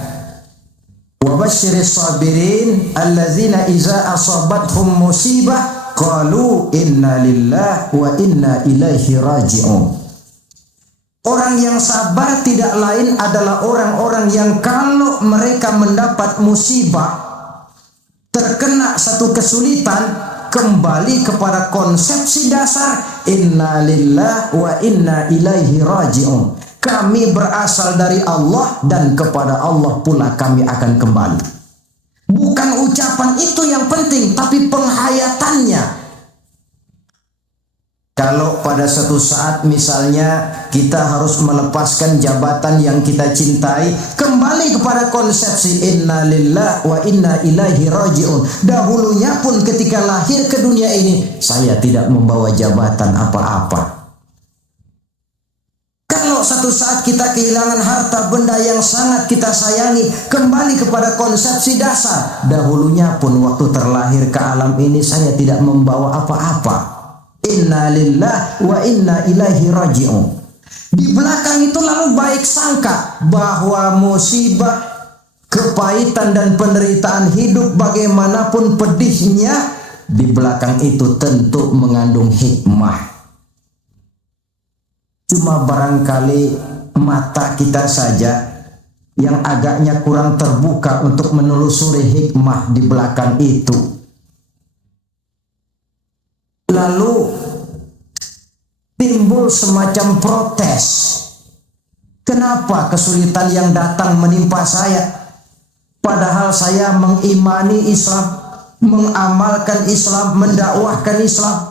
wa basyiris sabirin allazina iza asabathum musibah qalu inna lillahi wa inna ilaihi raji'un. Orang yang sabar tidak lain adalah orang-orang yang kalau mereka mendapat musibah, terkena satu kesulitan, kembali kepada konsepsi dasar inna lillahi wa inna ilaihi raji'un. Kami berasal dari Allah dan kepada Allah pula kami akan kembali. Bukan ucapan itu yang penting, tapi penghayatannya. Kalau pada suatu saat misalnya kita harus melepaskan jabatan yang kita cintai, kembali kepada konsepsi inna lillahi wa inna ilaihi raji'un. Dahulunya pun ketika lahir ke dunia ini, saya tidak membawa jabatan apa-apa. Kalau satu saat kita kehilangan harta benda yang sangat kita sayangi, kembali kepada konsepsi dasar. Dahulunya pun waktu terlahir ke alam ini, saya tidak membawa apa-apa. Inna lillahi wa inna ilaihi raji'un. Di belakang itu lalu baik sangka bahwa musibah, kepahitan dan penderitaan hidup bagaimanapun pedihnya, di belakang itu tentu mengandung hikmah. Cuma barangkali mata kita saja yang agaknya kurang terbuka untuk menelusuri hikmah di belakang itu. Lalu timbul semacam protes. Kenapa kesulitan yang datang menimpa saya? Padahal saya mengimani Islam, mengamalkan Islam, mendakwahkan Islam.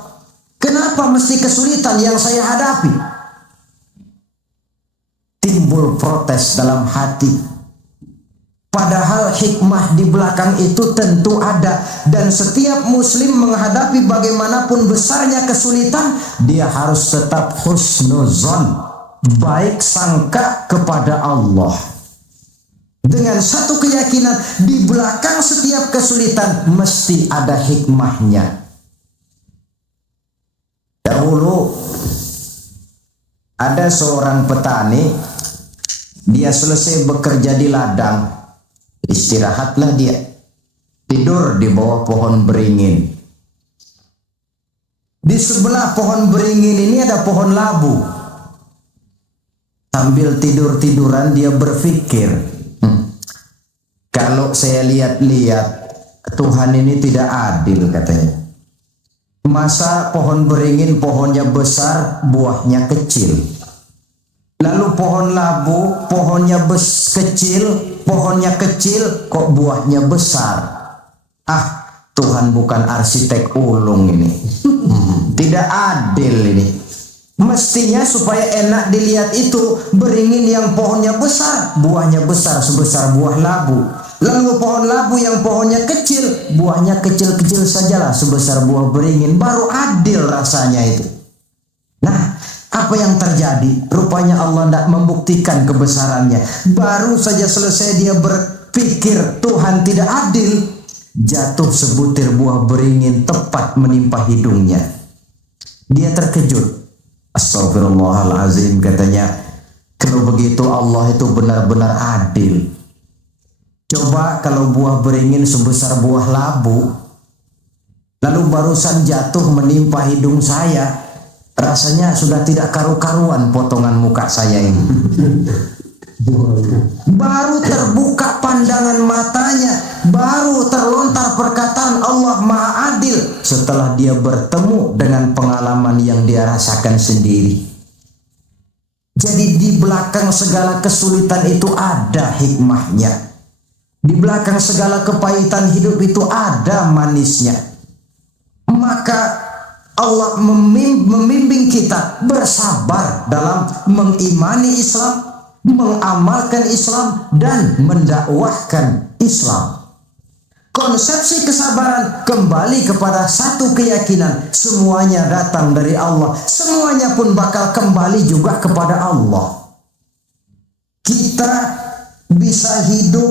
Kenapa mesti kesulitan yang saya hadapi? Timbul protes dalam hati. Padahal hikmah di belakang itu tentu ada, dan setiap muslim menghadapi bagaimanapun besarnya kesulitan, dia harus tetap husnuzon, baik sangka kepada Allah. Dengan satu keyakinan, di belakang setiap kesulitan mesti ada hikmahnya. Dahulu ada seorang petani, dia selesai bekerja di ladang. Istirahatlah dia, tidur di bawah pohon beringin. Di sebelah pohon beringin ini ada pohon labu. Sambil tidur-tiduran dia berpikir, kalau saya lihat-lihat, Tuhan ini tidak adil katanya. Masa pohon beringin pohonnya besar, buahnya kecil. Lalu pohon labu, pohonnya pohonnya kecil, kok buahnya besar. Ah, Tuhan bukan arsitek ulung ini. Tidak adil ini. Mestinya supaya enak dilihat itu, beringin yang pohonnya besar, buahnya besar sebesar buah labu. Lalu pohon labu yang pohonnya kecil, buahnya kecil-kecil sajalah sebesar buah beringin. Baru adil rasanya itu. Nah, apa yang terjadi? Rupanya Allah tidak membuktikan kebesarannya. Baru saja selesai dia berpikir Tuhan tidak adil, jatuh sebutir buah beringin tepat menimpa hidungnya. Dia terkejut. Astagfirullahalazim, katanya. Kalau begitu Allah itu benar-benar adil. Coba kalau buah beringin sebesar buah labu, lalu barusan jatuh menimpa hidung saya, rasanya sudah tidak karu-karuan potongan muka saya ini. Baru terbuka pandangan matanya, baru terlontar perkataan Allah Maha Adil setelah dia bertemu dengan pengalaman yang dia rasakan sendiri. Jadi di belakang segala kesulitan itu ada hikmahnya. Di belakang segala kepahitan hidup itu ada manisnya. Maka Allah membimbing kita bersabar dalam mengimani Islam, mengamalkan Islam, dan mendakwahkan Islam. Konsepsi kesabaran kembali kepada satu keyakinan, semuanya datang dari Allah, semuanya pun bakal kembali juga kepada Allah. Kita bisa hidup,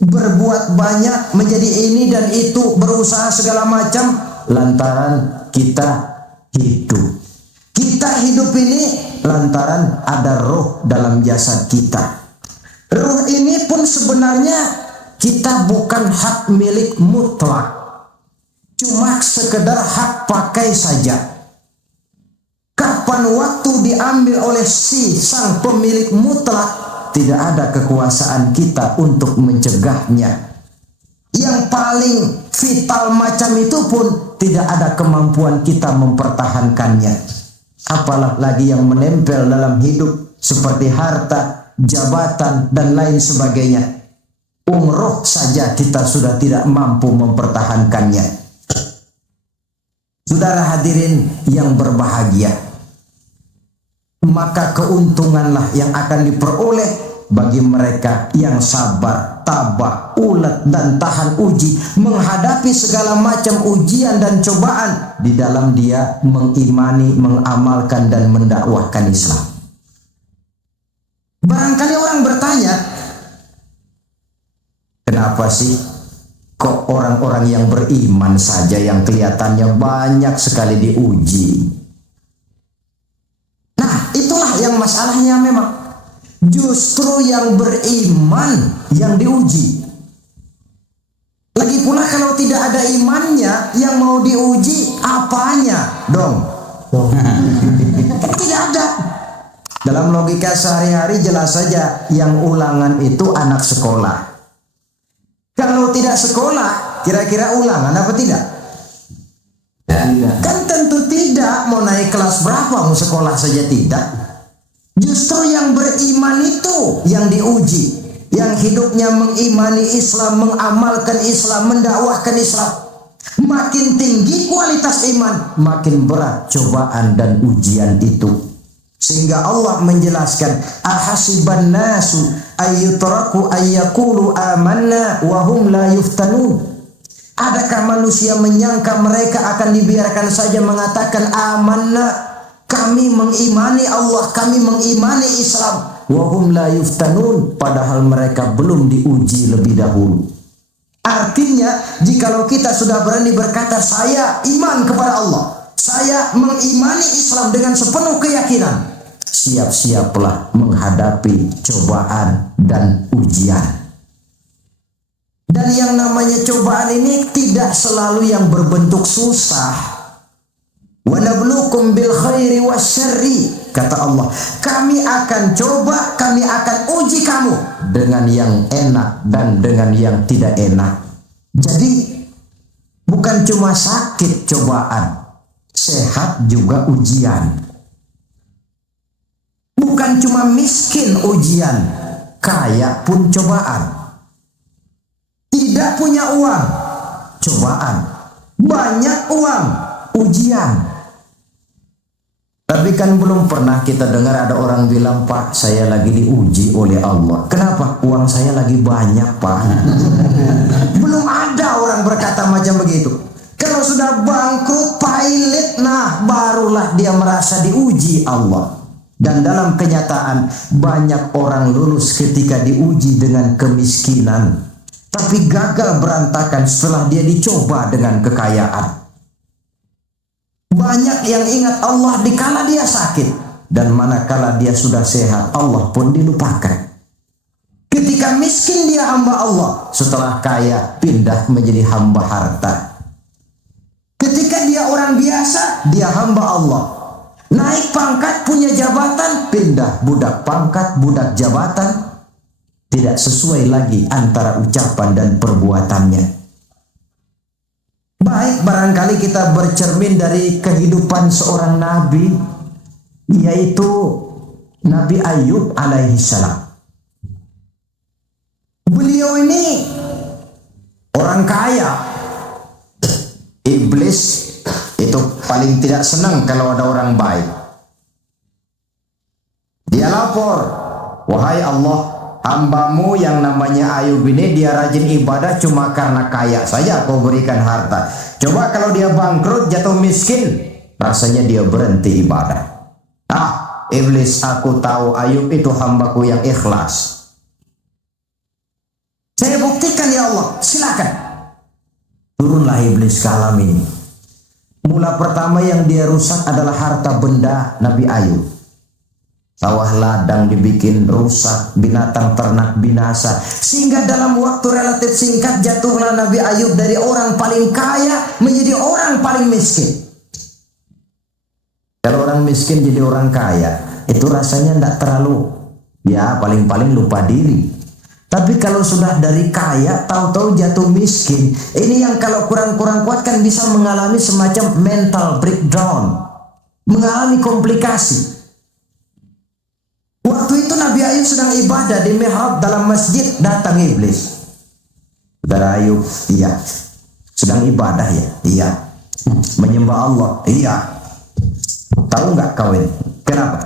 berbuat banyak, menjadi ini dan itu, berusaha segala macam lantaran kita hidup. Kita hidup ini lantaran ada roh dalam jasad kita. Roh ini pun sebenarnya kita bukan hak milik mutlak, cuma sekedar hak pakai saja. Kapan waktu diambil oleh si sang pemilik mutlak, tidak ada kekuasaan kita untuk mencegahnya. Yang paling vital macam itu pun tidak ada kemampuan kita mempertahankannya. Apalagi yang menempel dalam hidup seperti harta, jabatan, dan lain sebagainya. Roh saja kita sudah tidak mampu mempertahankannya. Saudara hadirin yang berbahagia, maka keuntunganlah yang akan diperoleh bagi mereka yang sabar, tabah, ulet, dan tahan uji, menghadapi segala macam ujian dan cobaan di dalam dia mengimani, mengamalkan, dan mendakwahkan Islam. Barangkali orang bertanya, kenapa sih kok orang-orang yang beriman saja yang kelihatannya banyak sekali diuji? Nah, itulah yang masalahnya memang. Justru yang beriman yang diuji. Lagi pula kalau tidak ada imannya, yang mau diuji apanya dong? Tidak ada. Dalam logika sehari-hari jelas saja yang ulangan itu anak sekolah. Kalau tidak sekolah, kira-kira ulangan apa tidak? Kan tentu tidak. Mau naik kelas berapa, mau sekolah saja tidak. Justru yang beriman itu yang diuji. Yang hidupnya mengimani Islam, mengamalkan Islam, mendakwahkan Islam. Makin tinggi kualitas iman, makin berat cobaan dan ujian itu. Sehingga Allah menjelaskan, ahasiban nasu ayyutraku ayyakulu amanna wa hum la yuftanun. Adakah manusia menyangka mereka akan dibiarkan saja mengatakan amanna, kami mengimani Allah, kami mengimani Islam, wa hum la yuftanun, padahal mereka belum diuji lebih dahulu. Artinya, jikalau kita sudah berani berkata saya iman kepada Allah, saya mengimani Islam dengan sepenuh keyakinan, siap-siaplah menghadapi cobaan dan ujian. Dan yang namanya cobaan ini tidak selalu yang berbentuk susah. Wa nabluukum bil khairi wasyarri, kata Allah, kami akan coba, kami akan uji kamu dengan yang enak dan dengan yang tidak enak. Jadi bukan cuma sakit cobaan, sehat juga ujian. Bukan cuma miskin ujian, kaya pun cobaan. Tidak punya uang, cobaan. Banyak uang, ujian. Tapi kan belum pernah kita dengar ada orang bilang, Pak, saya lagi diuji oleh Allah. Kenapa? Uang saya lagi banyak, Pak. Belum ada orang berkata macam begitu. Kalau sudah bangkrut, pailit, nah barulah dia merasa diuji Allah. Dan dalam kenyataan banyak orang lulus ketika diuji dengan kemiskinan, tapi gagal berantakan setelah dia dicoba dengan kekayaan. Banyak yang ingat Allah dikala dia sakit, dan manakala dia sudah sehat, Allah pun dilupakan. Ketika miskin dia hamba Allah, setelah kaya pindah menjadi hamba harta. Ketika dia orang biasa, dia hamba Allah. Naik pangkat, punya jabatan, pindah budak pangkat, budak jabatan. Tidak sesuai lagi antara ucapan dan perbuatannya. Baik, barangkali kita bercermin dari kehidupan seorang nabi, yaitu Nabi Ayub alaihi salam. Beliau ini orang kaya. Iblis itu paling tidak senang kalau ada orang baik. Dia lapor, wahai Allah, hambamu yang namanya Ayub ini dia rajin ibadah cuma karena kaya saja kau berikan harta. Coba kalau dia bangkrut, jatuh miskin, rasanya dia berhenti ibadah. Ah, iblis, aku tahu Ayub itu hambaku yang ikhlas. Saya buktikan ya Allah, silakan. Turunlah iblis ke alam ini. Mula pertama yang dia rusak adalah harta benda Nabi Ayub. Sawah ladang dibikin rusak, binatang ternak binasa. Sehingga dalam waktu relatif singkat jatuhlah Nabi Ayub dari orang paling kaya menjadi orang paling miskin. Kalau orang miskin jadi orang kaya, itu rasanya tidak terlalu, ya paling-paling lupa diri. Tapi kalau sudah dari kaya, tahu-tahu jatuh miskin. Ini yang kalau kurang-kurang kuat kan bisa mengalami semacam mental breakdown. Mengalami komplikasi. Waktu itu Nabi Ayub sedang ibadah di mihrab dalam masjid, datang iblis. Saudara Ayub, iya. Sedang ibadah ya? Iya. Menyembah Allah? Iya. Tahu nggak kau ini? Kenapa?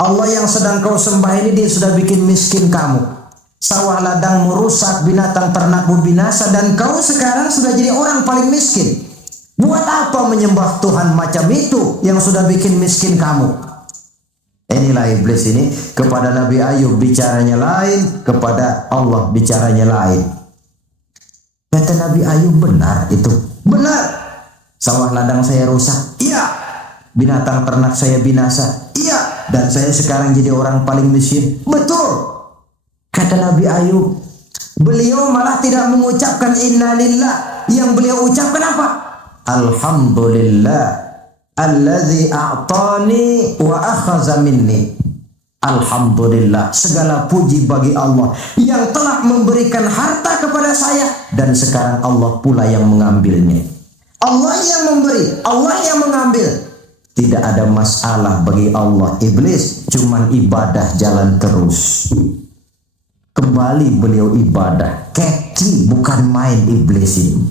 Allah yang sedang kau sembah ini dia sudah bikin miskin kamu. Sawah ladangmu rusak, binatang ternakmu binasa, dan kau sekarang sudah jadi orang paling miskin. Buat apa menyembah Tuhan macam itu yang sudah bikin miskin kamu? Inilah iblis ini, kepada Nabi Ayub bicaranya lain, kepada Allah bicaranya lain. Kata Nabi Ayub, benar itu. Benar. Sawah ladang saya rusak. Iya. Binatang ternak saya binasa. Iya. Dan saya sekarang jadi orang paling miskin. Betul. Kata Nabi Ayub, beliau malah tidak mengucapkan innalillah. Yang beliau ucapkan apa? Alhamdulillah alladzi a'tani wa akhadha minni. Alhamdulillah, segala puji bagi Allah yang telah memberikan harta kepada saya dan sekarang Allah pula yang mengambilnya. Allah yang memberi, Allah yang mengambil. Tidak ada masalah bagi Allah. Iblis cuman ibadah jalan terus. Kembali beliau ibadah. Keki, bukan main iblis ini.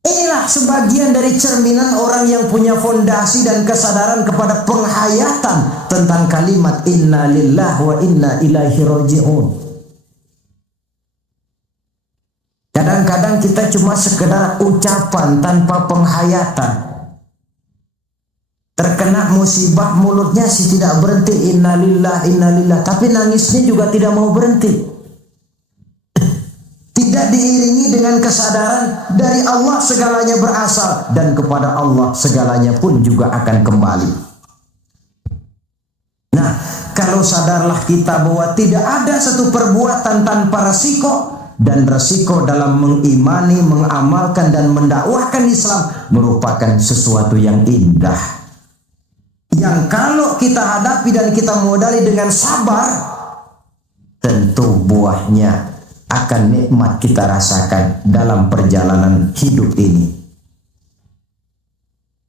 Inilah sebagian dari cerminan orang yang punya fondasi dan kesadaran kepada penghayatan tentang kalimat inna lillahi wa inna ilaihi raji'un. Kadang-kadang kita cuma sekedar ucapan tanpa penghayatan. Terkena musibah mulutnya sih tidak berhenti innalillah, tapi nangisnya juga tidak mau berhenti. Tidak diiringi dengan kesadaran dari Allah segalanya berasal dan kepada Allah segalanya pun juga akan kembali. Nah, kalau sadarlah kita bahwa tidak ada satu perbuatan tanpa resiko, dan resiko dalam mengimani, mengamalkan dan mendakwahkan Islam merupakan sesuatu yang indah. Yang kalau kita hadapi dan kita modali dengan sabar, tentu buahnya akan nikmat kita rasakan dalam perjalanan hidup ini.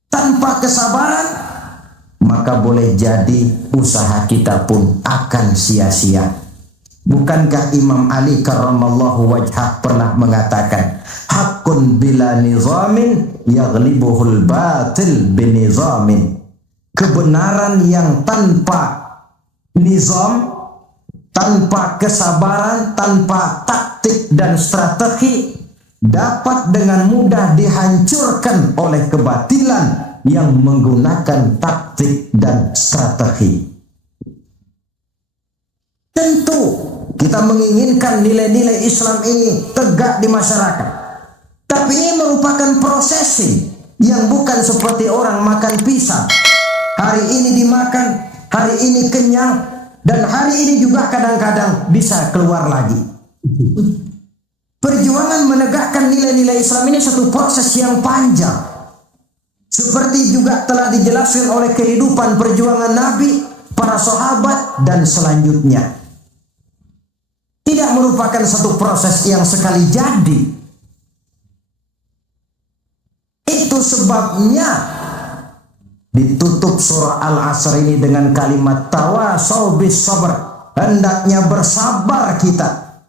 Tanpa kesabaran, maka boleh jadi usaha kita pun akan sia-sia. Bukankah Imam Ali karramallahu wajhah pernah mengatakan, haqqun bila nizamin yaghlibuhul batil binizamin. Kebenaran yang tanpa nizam, tanpa kesabaran, tanpa taktik dan strategi dapat dengan mudah dihancurkan oleh kebatilan yang menggunakan taktik dan strategi. Tentu kita menginginkan nilai-nilai Islam ini tegak di masyarakat. Tapi ini merupakan prosesi yang bukan seperti orang makan pisang. Hari ini dimakan, hari ini kenyang, dan hari ini juga kadang-kadang bisa keluar lagi. Perjuangan menegakkan nilai-nilai Islam ini satu proses yang panjang. Seperti juga telah dijelaskan oleh kehidupan perjuangan Nabi, para sahabat, dan selanjutnya. Tidak merupakan satu proses yang sekali jadi. Itu sebabnya ditutup surah Al-Asr ini dengan kalimat tawasau bis sabr. Hendaknya bersabar kita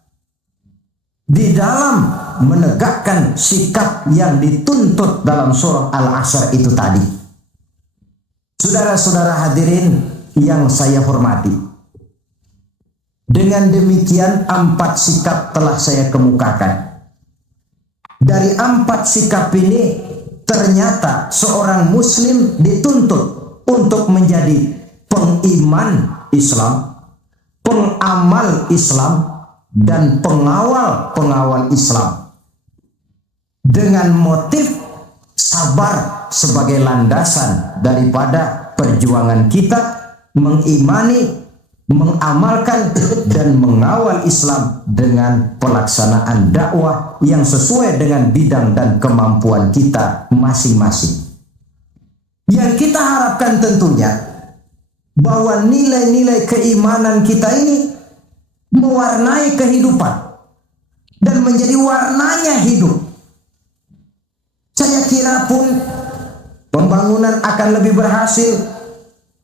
di dalam menegakkan sikap yang dituntut dalam surah Al-Asr itu tadi. Saudara-saudara hadirin yang saya hormati, dengan demikian 4 sikap telah saya kemukakan. Dari 4 sikap ini ternyata seorang muslim dituntut untuk menjadi pengiman Islam, pengamal Islam, dan pengawal Islam. Dengan motif sabar sebagai landasan daripada perjuangan kita mengimani, mengamalkan dan mengawal Islam dengan pelaksanaan dakwah yang sesuai dengan bidang dan kemampuan kita masing-masing. Yang kita harapkan tentunya bahwa nilai-nilai keimanan kita ini mewarnai kehidupan dan menjadi warnanya hidup. Saya kira pun pembangunan akan lebih berhasil,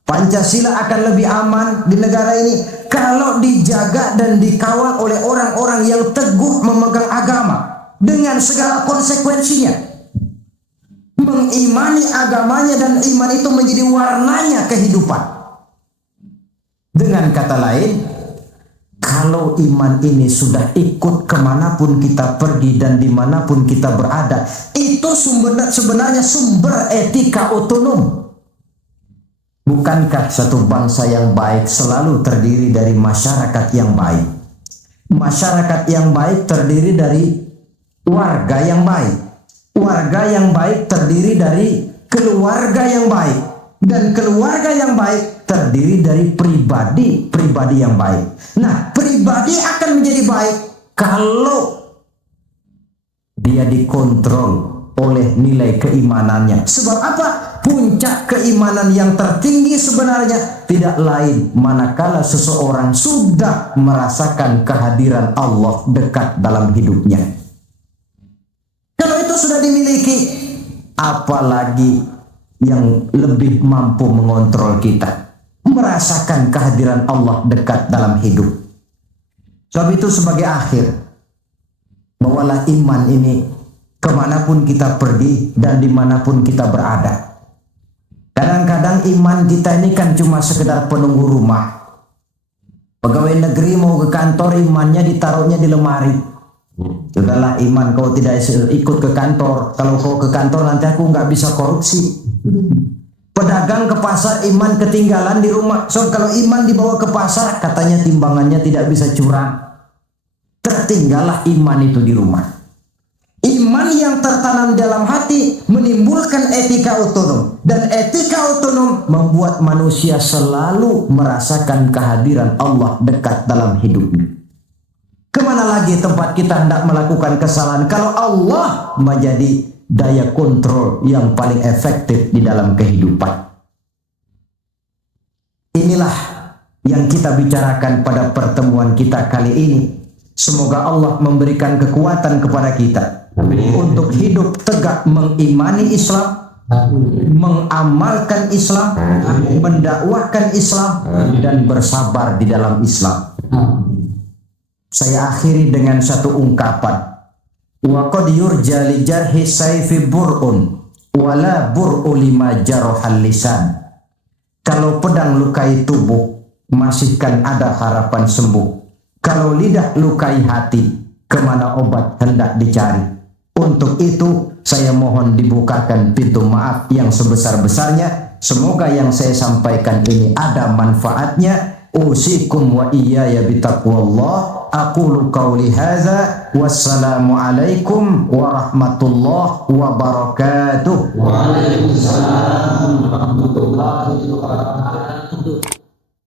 Pancasila akan lebih aman di negara ini kalau dijaga dan dikawal oleh orang-orang yang teguh memegang agama dengan segala konsekuensinya. Mengimani agamanya dan iman itu menjadi warnanya kehidupan. Dengan kata lain, kalau iman ini sudah ikut kemanapun kita pergi dan dimanapun kita berada, itu sebenarnya sumber etika otonom. Bukankah satu bangsa yang baik selalu terdiri dari masyarakat yang baik? Masyarakat yang baik terdiri dari warga yang baik. Warga yang baik terdiri dari keluarga yang baik. Dan keluarga yang baik terdiri dari pribadi yang baik. Nah, pribadi akan menjadi baik kalau dia dikontrol oleh nilai keimanannya. Sebab apa? Puncak keimanan yang tertinggi sebenarnya tidak lain manakala seseorang sudah merasakan kehadiran Allah dekat dalam hidupnya. Kalau itu sudah dimiliki, apalagi yang lebih mampu mengontrol kita, merasakan kehadiran Allah dekat dalam hidup. Sebab itu sebagai akhir, bawalah iman ini kemanapun kita pergi dan dimanapun kita berada. Kadang-kadang iman kita ini kan cuma sekedar penunggu rumah. Pegawai negeri mau ke kantor, imannya ditaruhnya di lemari. Sudahlah iman, kau tidak ikut ke kantor. Kalau kau ke kantor nanti aku nggak bisa korupsi. Pedagang ke pasar, iman ketinggalan di rumah. So kalau iman dibawa ke pasar, katanya timbangannya tidak bisa curang. Tertinggallah iman itu di rumah. Iman yang tertanam dalam hati menimbulkan etika otonom. Dan etika otonom membuat manusia selalu merasakan kehadiran Allah dekat dalam hidupnya. Kemana lagi tempat kita hendak melakukan kesalahan kalau Allah menjadi daya kontrol yang paling efektif di dalam kehidupan. Inilah yang kita bicarakan pada pertemuan kita kali ini. Semoga Allah memberikan kekuatan kepada kita untuk hidup tegak mengimani Islam, mengamalkan Islam, mendakwahkan Islam, dan bersabar di dalam Islam. Saya akhiri dengan satu ungkapan. Wa qad yurja li jarhi sayfi bur'un wala bur'u lima jarahal lisan. Kalau pedang lukai tubuh, masihkan ada harapan sembuh. Kalau lidah lukai hati, kemana obat hendak dicari. Untuk itu, saya mohon dibukakan pintu maaf yang sebesar-besarnya. Semoga yang saya sampaikan ini ada manfaatnya. Usikum wa iyaya bitaqwallah. Aqulu qawli hadza. Wassalamu alaikum warahmatullahi wabarakatuh. Waalaikumsalam.